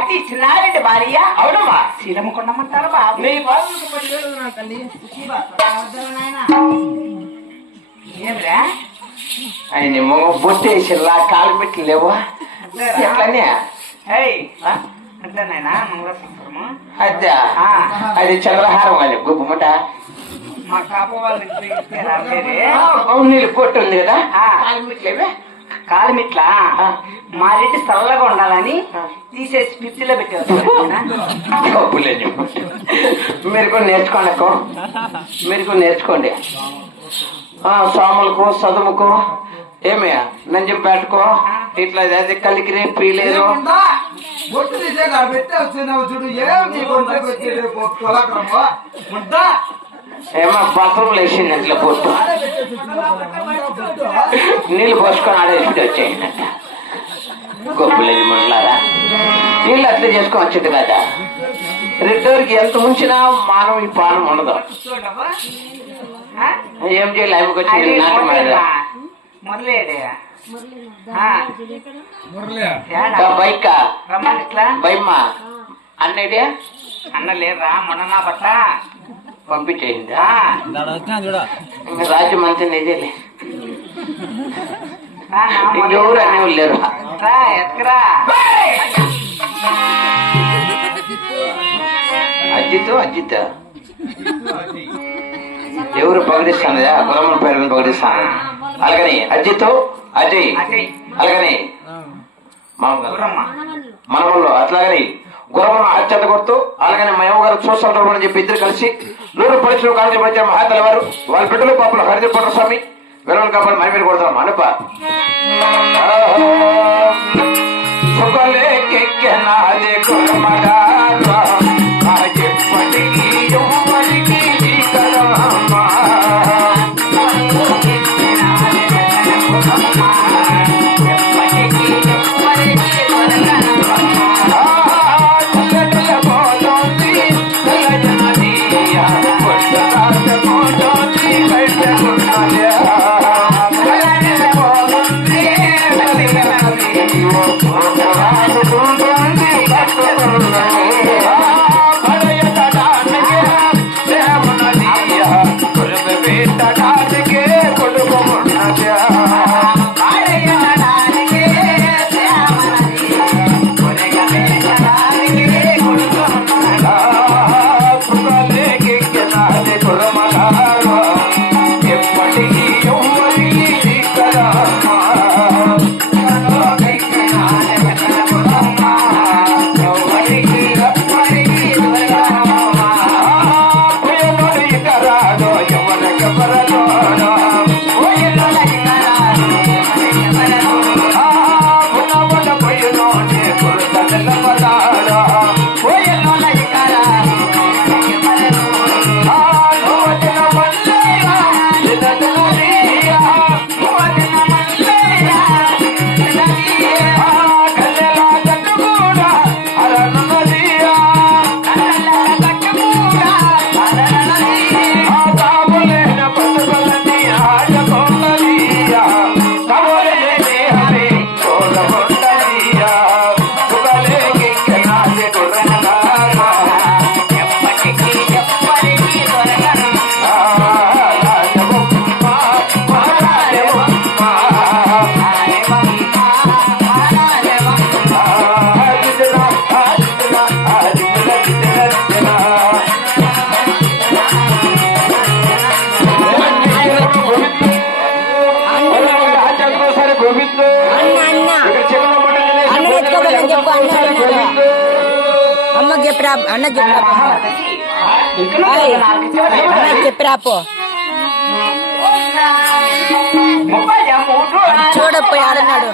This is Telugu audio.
అట్టి చిన్నారెడ్డి భార్య? అవునమ్మా. శీలము కొండమంటారా బాబు? నీ బాధలకు పదివేలు నా తల్లి. ఏమిరా? ఆయన మొగ బొట్టేసిలా కాలు పెట్టి లేవా? ఎట్లనే? ఏయ్ అంటే నాయనా మంగళసూత్రము. అద్దా ఆ, అది చంద్రహారం అది గుబ్బుమట మా కాప వాళ్ళు నీళ్ళు పొట్టు ఉంది కదా. ఆ. కాలు పెట్టి లేవా కాలిమిట్ల ఆ. మా రెడ్డి చల్లగా ఉండాలని. తీసేసి పిచ్చిలో పెట్టేవారు. మీరు కూడా నేర్చుకోండి అక్క. మీరు కూడా నేర్చుకోండి. ఆ, సోములకు చదువుకు ఏమి నంజంపేటకో ఇట్లా అది కలికి రేపు లేదు. ఏముందా? బొట్టు తీసే కాడ పెట్టే వచ్చినావు చూడు ఏం ఏమో బాత్రూమ్ వేసింది అట్లా పొట్టు నీళ్ళు పోసుకొని ఆడేసి వచ్చేయండి. గొప్పలేదు మనలారా నీళ్ళు అట్లా చేసుకొని వచ్చేది కదా? రెడ్డోరికి ఎంత ఉంచినా మానవ ఈ పానం ఉండదు. ఏం చేయాలి? వచ్చింది మురళి బైక్ బైమ్మ. అన్నడే అన్న లేరా? మొన్న నా బట్ట. పంపించేసింది ఆ, ఇంకా రాజ్యం అంతా నిజలే ఇంకెవరు. అనేవాళ్ళు లేరు అజిత్ అజిత్. ఎవరు పగడిస్తాను గురమ్మ పేరు పగడిస్తాను అలాగని అజిత్ అజయ్. అజయ్. అలాగని మనవల్లో అట్లాగని. గురమ్మను హత్యత కొడుతూ అలాగని మా అమ్మగారు చూస్తుంటారు అని చెప్పి ఇద్దరు కలిసి నూరు పోలీసులు కాలేజీ మధ్య మహాతల వారు. వాళ్ళ బిడ్డలు పాపలు హరిది పొట్ట స్వామి. వెలవని కాపాడు మరి మీరు కొడతాం. అనుప. సుఖలేకెక్కెనాదే కుర్మగారా, ఆ చెప్పిరా అన్న చెప్పిరా అన్న చూడపోయి ఆడున్నాడు.